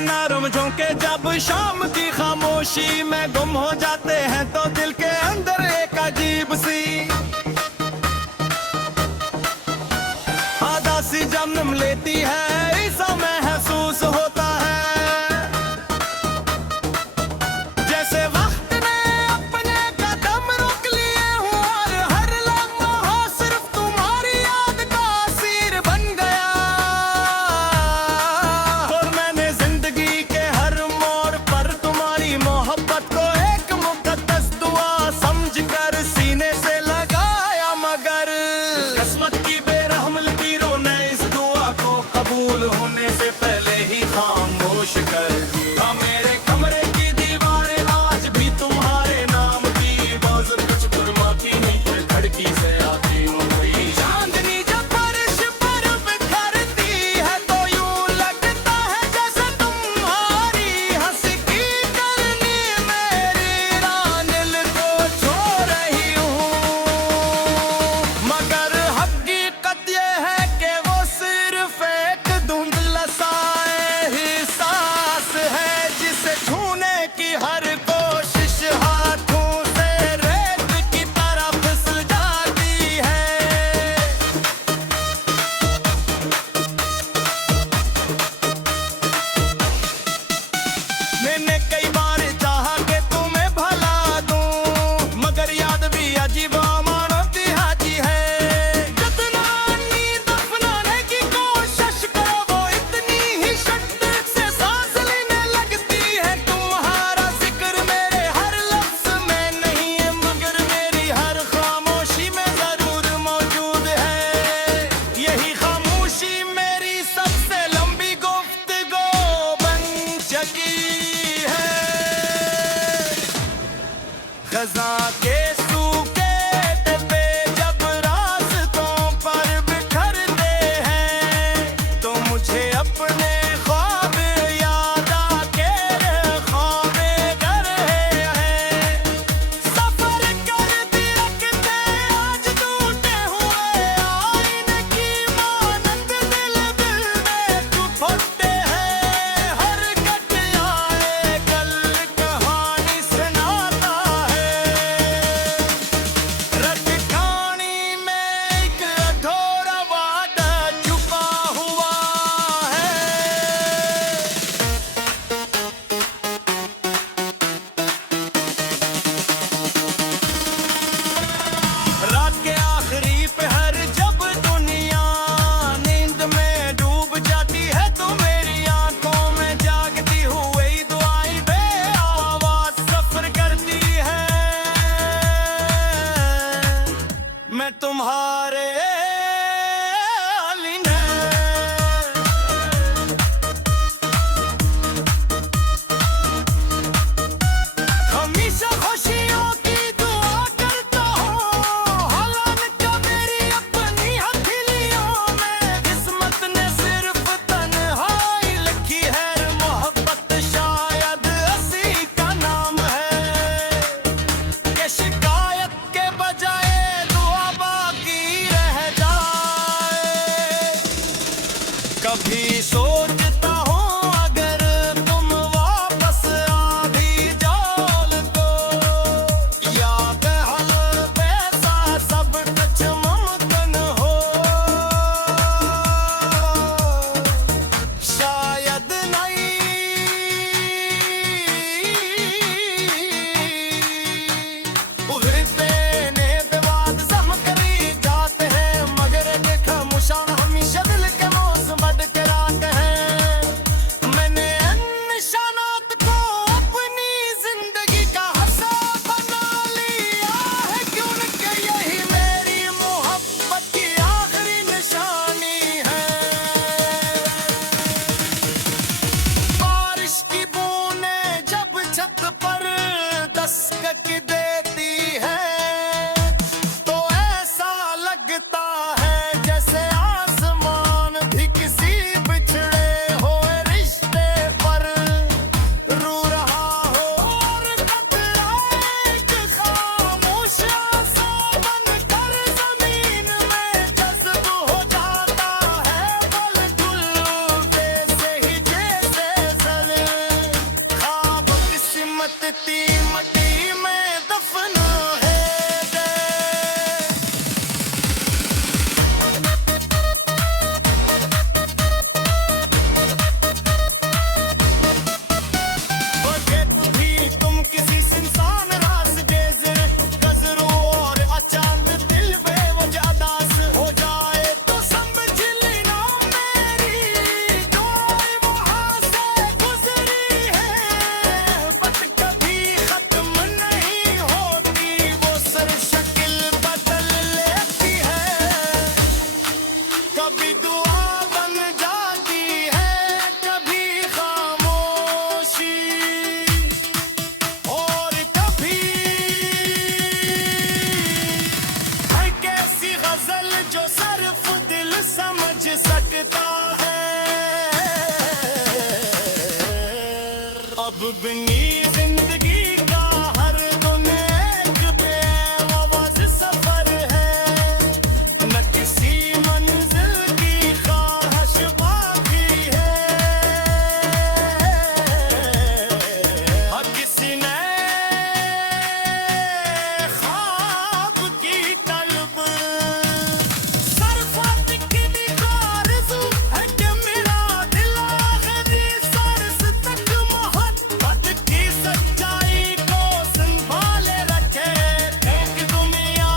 नरम झोंके जब शाम की खामोशी में गुम हो जाते हैं तो दिल के अंदर एक अजीब सी आदासी जन्म लेती है। ऐसा महसूस होता है जैसे वक्त ने अपने कदम रोक लिए हूँ और हर लम्हा सिर्फ तुम्हारी याद का असीर बन गया। और मैंने जिंदगी के हर मोड़ पर तुम्हारी मोहब्बत को एक मुकद्दस दुआ समझकर सीने से लगाया, मगर किस्मत की बेरहम लकीरों ने इस दुआ को कबूल होने से पहले ही खामोश कर दिया। मेरे कमरे की दीवारें आज भी तुम्हारे नाम की बाज़ कुछ फरमाती नहीं फिर खिड़की से आती हूँ कोई चांदनी जब बारिश पर बिखरती है तो यूं लगता है जैसे तुम्हारी हंसी की करनी मेरी रानिल को छो रही हूँ। मगर हकीकत ये है कि वो सिर्फ एक धुंधला सा एहसास है जिसे छूने की हर कोशिश हाथों से रेत की तरह फिसल जाती है। मैंने कई बार चाहा कि तुम्हें भला दूं, मगर याद भी अजीब अमानती हाजी है। जितना नींद अपनाने की कोशिश करो वो इतनी ही शिद्दत से सांस लेने लगती है। तुम्हारा जिक्र मेरे हर लफ्ज में नहीं है मगर मेरी हर खामोशी में जरूर मौजूद है। यही खामोशी मेरी सबसे लंबी गुफ्तगू बन चुकी है। खज़ां के सूखे डिब्बे जब रास्तों पर बिखरते हैं तो मुझे अपने ख्वाब याद आके ख्वाबे कर रहे हैं। सफर करते रखते आज टूटे हुए आईने की मानत दिल में चुप होते हैं। हर कट आए कल कहानी सुनाता है। रटखानी में एक अधूरा वादा छुपा हुआ है। रात के आखिरी पहर जब दुनिया नींद में डूब जाती है तो मेरी आंखों में जागती हुई दुआएं बेआवाज सफर करती है। मैं तुम्हारे आलिंगन हमेशा खुशियों की दुआ करता हूँ। हालात का मेरी अपनी हथेलियों में किस्मत ने सिर्फ तन्हाई लिखी है। मोहब्बत शायद असी का नाम है कि शिकायत के बजाय दुआ बाकी मबनी जिंदगी का हर दिन एक बेआवाज़ सफर है, न किसी मंजिल की ख्वाहिश बाकी है। हर किसी ने ख्वाब की तलब, सरफत की आरज़ू है कि मेरा दिल आखिरी सांस तक मोहब्बत की सच्चाई को संभाले रखे, एक दुनिया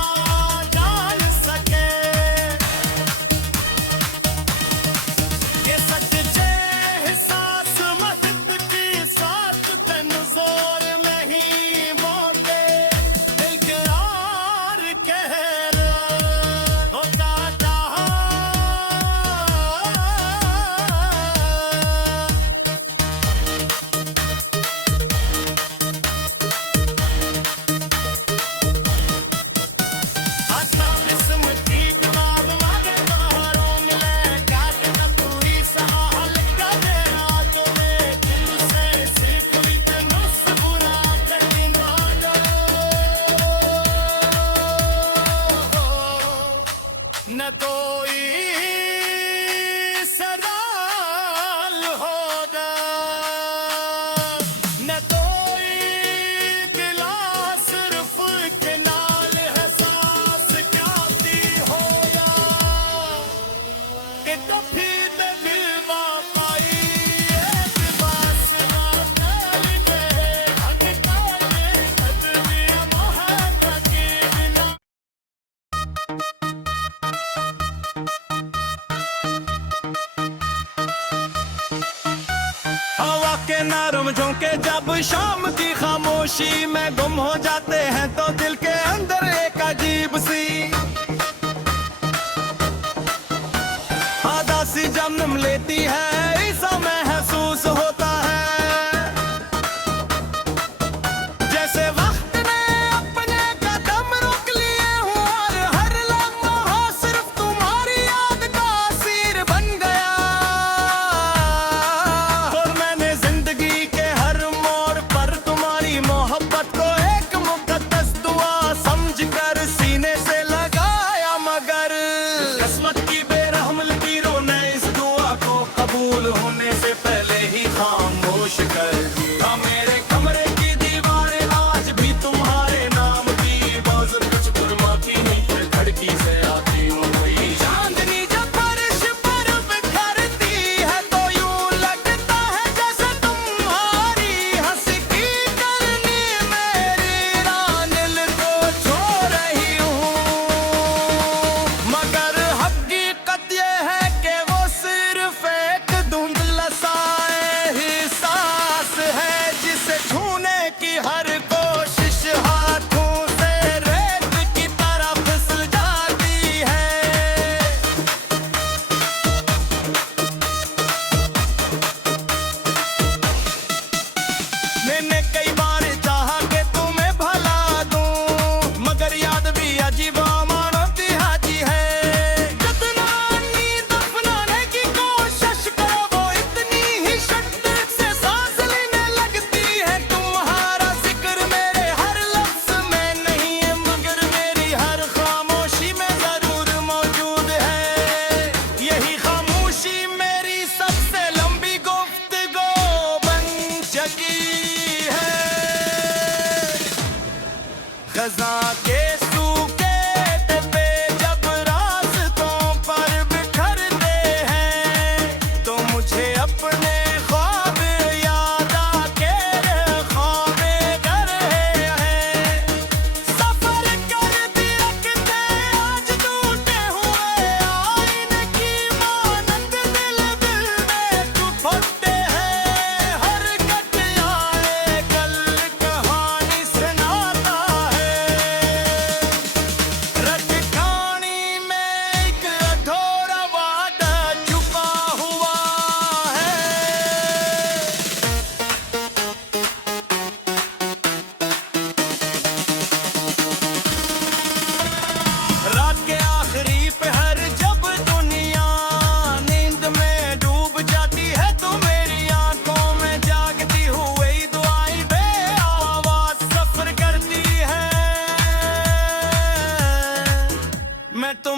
जान सके। ये सच्चे एहसास महद की साथ तन जोर में ही मौके इकरार कह होता चाहा। हंसा जिस्म की गुलाब मारे बहारों मिले, क्या कहना तू ही सहाल करे रातों में, दिल से सिर्फ हुई ते मुस्कुरा करने वाला। न कोई सवाल होगा, न कोई गिला, सिर्फ एक नाल है सांस क्या दी हो या कि कभी दिल वाकई एक बास वाकल गए, हकीकत में कदमी मोहब्बत के बिना। हवा के नरम झोंके जब शाम की खामोशी में गुम हो जाते हैं, तो दिल के अंदर एक अजीब सी आदासी जन्म लेती है, ऐसा महसूस होता है जैसे वक्त ने अपने कदम रोक लिए हों, और हर लम्हा सिर्फ तुम्हारी याद का असीर बन गया। और मैंने जिंदगी के हर मोड़ पर तुम्हारी मोहब्बत को एक मुकद्दस दुआ समझकर सीने से लगाया, मगर किस्मत की बेरहम लकीरों ने इस दुआ को कबूल होने से पहले ही खामोश कर दिया। मेरे कमरे की दीवारें आज भी तुम्हारे नाम की बाज़ कुछ गुरमाती नहीं, फिर धड़की से आती हूँ कोई चांदनी जब बारिश पर बिखरती है, तो यूं लगता है जैसे तुम्हारी हंसी की करनी मेरी रानिल को छो रही हूँ, मगर हकीकत ये है कि वो सिर्फ एक धुंधला सा एहसास है, जिसे छूने की हर कोशिश हाथों से रेत की तरह फिसल जाती है। मैंने कई बार चाहा कि तुम्हें भला दूं, मगर याद भी अजीब अमानती हाजी है। जितना नींद अपनाने की कोशिश करो, वो इतनी ही शिद्दत से सांस लेने लगती है। तुम्हारा जिक्र मेरे हर लफ्ज में नहीं है, मगर मेरी हर खामोशी में जरूर मौजूद है। यही खामोशी मेरी सबसे लंबी गुफ्तगू बन चुकी है। खज़ां के सूखे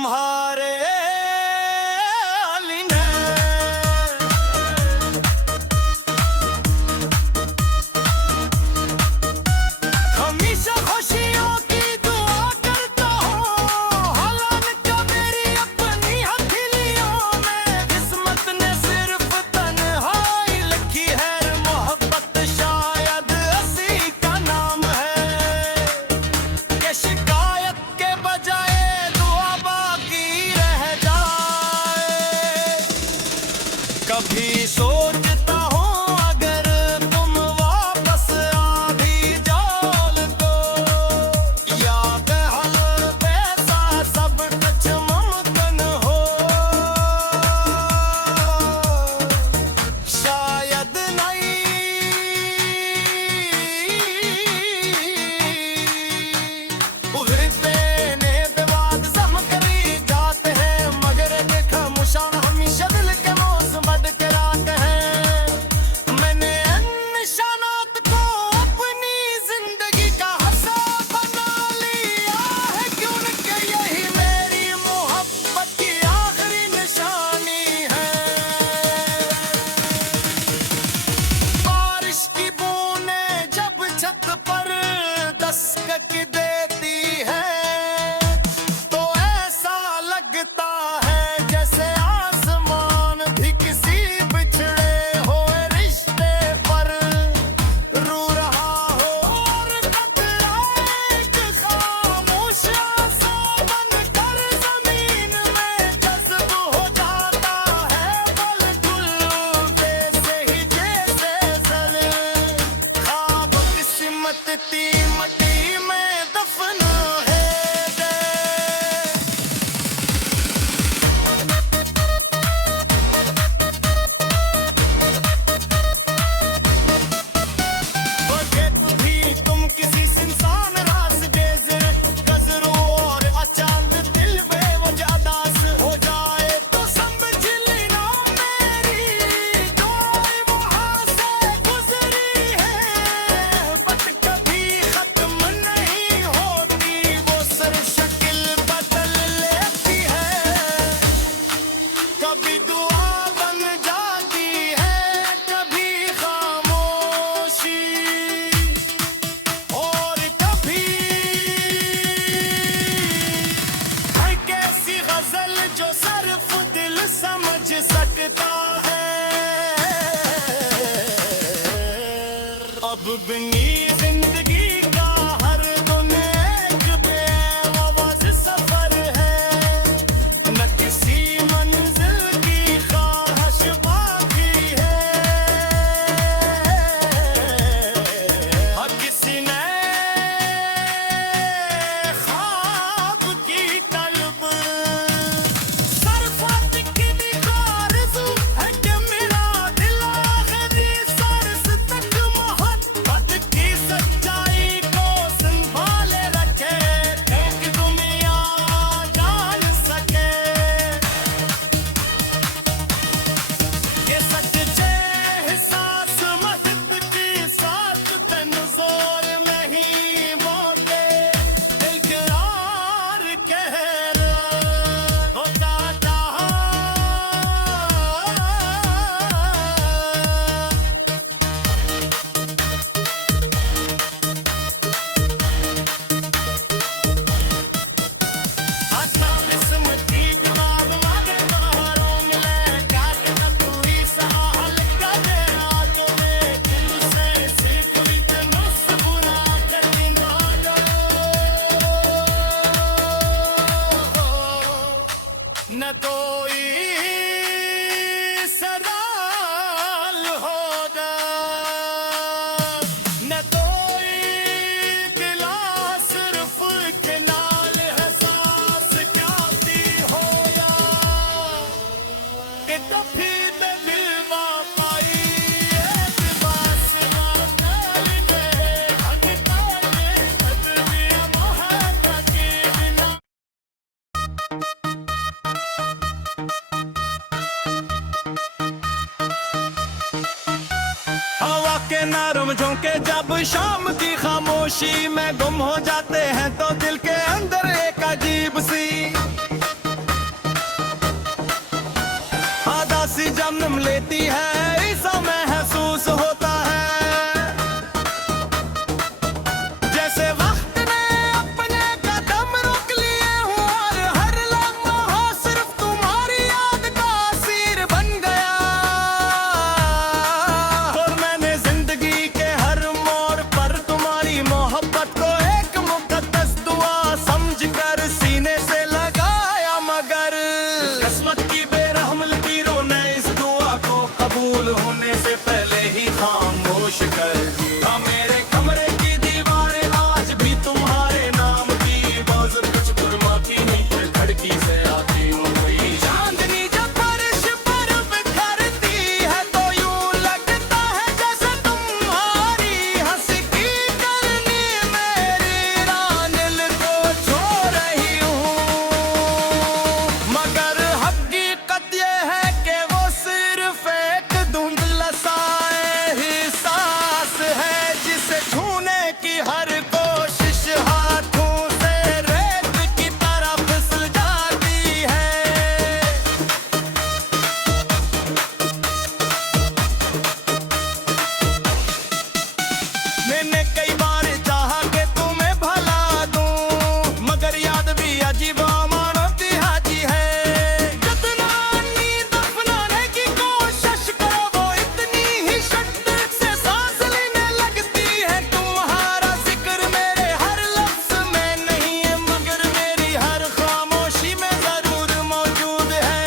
तुम्हारे अली ने। हमेशा खुशियों की दुआ करता हूँ, हालात का मेरी अपनी हथेलियों में। किस्मत ने सिर्फ तन्हाई लिखी है, मोहब्बत शायद असी का नाम है। कि शिकायत के बजाय दुआ बाकी रह जाए। कभी सोचता हूँ अगर तुम वापस आ भी जाओ तो, याद हल पैसा सब कुछ मुमकिन हो। शायद नहीं उधर देने के बाद सम करी जाते हैं, मगर देखा मुशान हमेशा दिल के मौसम बद कराते हैं। मैंने इन निशानात को अपनी जिंदगी का हिस्सा बना लिया है, क्योंकि यही मेरी मोहब्बत की आखिरी निशानी है। बारिश की बूंदें जब छत पर दस्तक देती है, तो ऐसा लगता है जैसे आसमान भी किसी बिछड़े हुए रिश्ते पर रो रहा हो। और कतरा एक खामोश आसा बनकर जमीन में जज्ब हो जाता है, बिल्कुल वैसे ही जैसे जल ख्वाब किस्मत ती मट्टी में दफन है। बगैर भी तुम किसी इंसान रास बेज़र गजरो और अचानक दिल बेवजह दास हो जाए, तो समझ लेना मेरी दुआएं वहाँ से गुजरी है। बट कभी खत्म नहीं होती, वो सर शक्ल बदल लेती है। कभी दुआ बन जाती है, कभी खामोशी, और कभी है कैसी गजल जो सिर्फ दिल समझ सकता है। अब बिनी जिंदगी का हर दिन एक बेआवाज़ सफर है, न किसी मंजिल की ख्वाहिश बाकी है। हर किसी ने ख्वाब की तलब, सरफत की आरज़ू है कि मेरा दिल आखिरी सांस तक मोहब्बत की सच्चाई को संभाले रखे, एक दुनिया जान सके। ये सच्चे एहसास महद की साथ तन जोर में ही मौके इकरार कह रहा होता चाहा। आता किस्मती जवाब मांगे बहारों मिले, क्या कहना तू ही सहाल कर दे रातों में। दिल से सिर्फ एक मुस्कुरा कर दिमाग न कोई सवाल होगा, न कोई गिला, सिर्फ एक नाल है सांस क्या दी हो या कि तभी दे दिल वाक़ई एक बास वाक़ल दे हक़दार बदली मोहब्बत के बिना। हवा के नरम झोंके जब शाम की खामोशी में गुम हो जाते हैं, तो दिल के अंदर एक अजीब सी लेती है, ऐसा महसूस होता है जैसे वक्त ने अपने कदम रोक लिए हों और हर लम्हा सिर्फ तुम्हारी याद का असीर बन गया। और मैंने जिंदगी के हर मोड़ पर तुम्हारी मोहब्बत को एक मुकद्दस दुआ समझकर सीने से लगाया, मगर किस्मत की बेरहम लकीरों ने इस दुआ को कबूल होने से पहले ही खामोश कर दिया। मेरे कमरे की दीवारें आज भी तुम्हारे नाम की बाजुर कुछ गुरमाती नहीं, खिड़की से आती हूँ कोई चांदनी जब बारिश पर बिखरती है तो यूं लगता है जैसे तुम्हारी हंसी की करनी मेरी रानिल को छो रही हूँ। मगर हकीकत ये है कि वो सिर्फ एक धुंधला सा एहसास है जिसे छूने की हर कोशिश हाथों से रेत की तरह फिसल जाती है। मैंने कई बार चाहा कि तुम्हें भला दूं, मगर याद भी अजीब अमानती हाजी है। जितना नींद अपनाने की कोशिश करो वो इतनी ही शिद्दत से सांस लेने लगती है। तुम्हारा जिक्र मेरे हर लफ्ज में नहीं है, मगर मेरी हर खामोशी में जरूर मौजूद है।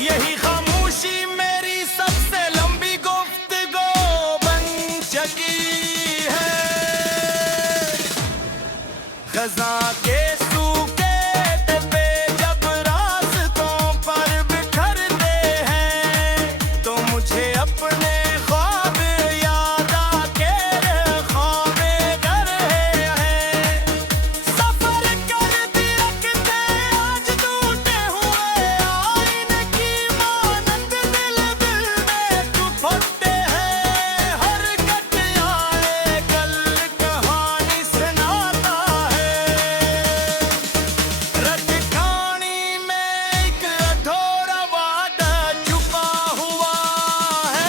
यही खामोशी मेरी सबसे लंबी गुफ्तगू बन चुकी है। खज़ां के सूखे डिब्बे जब रास्तों पर बिखरते हैं तो मुझे अपने ख्वाब याद आके ख्वाबे कर रहे हैं। सफर कर दिया कितने आज टूटे हुए आईने की मानत दिल में चुप होते हैं। हर कट आए कल कहानी सुनाता है, रटखानी में एक अधूरा वादा छुपा हुआ है।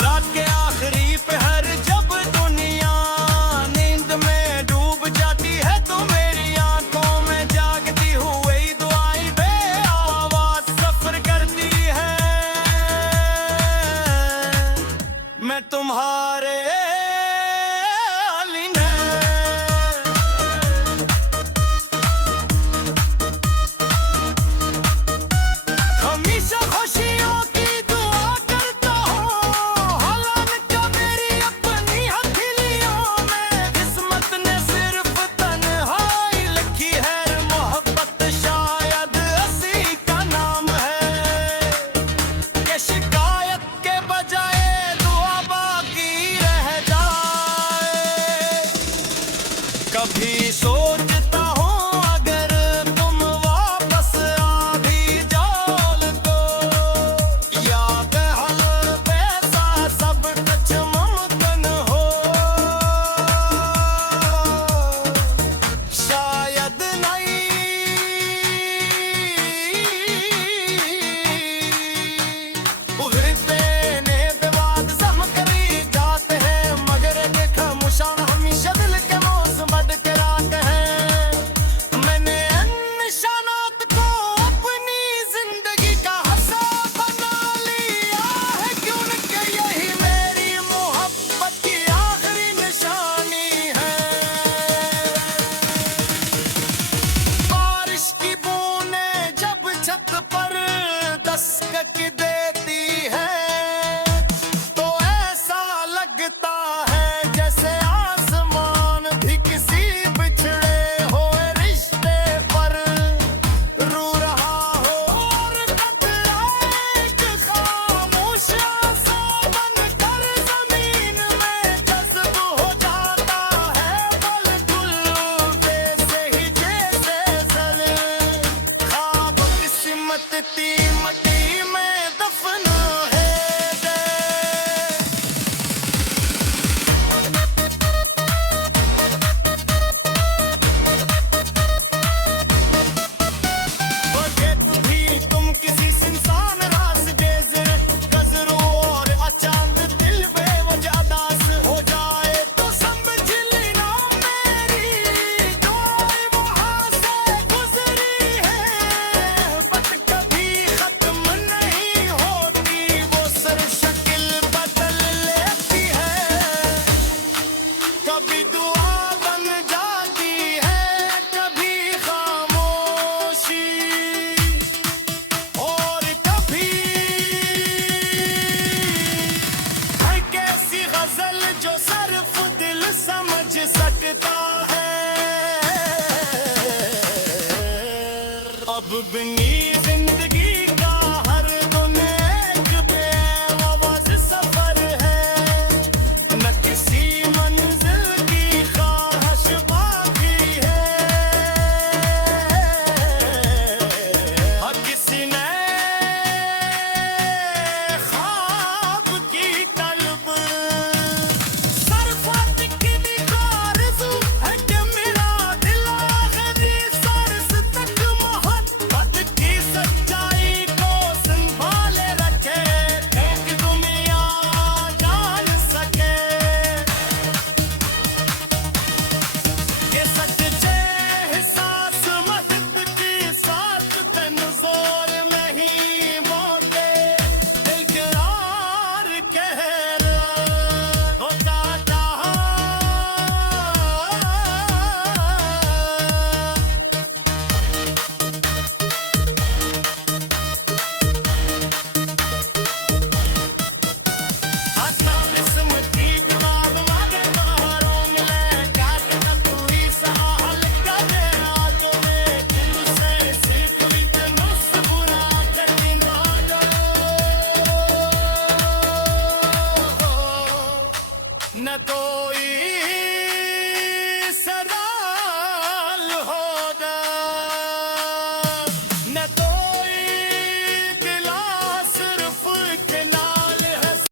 रात के आखिरी पहर जब दुनिया नींद में डूब जाती है तो मेरी आंखों में जागती हुई दुआएं बेआवाज सफर करती है। मैं तुम्हारे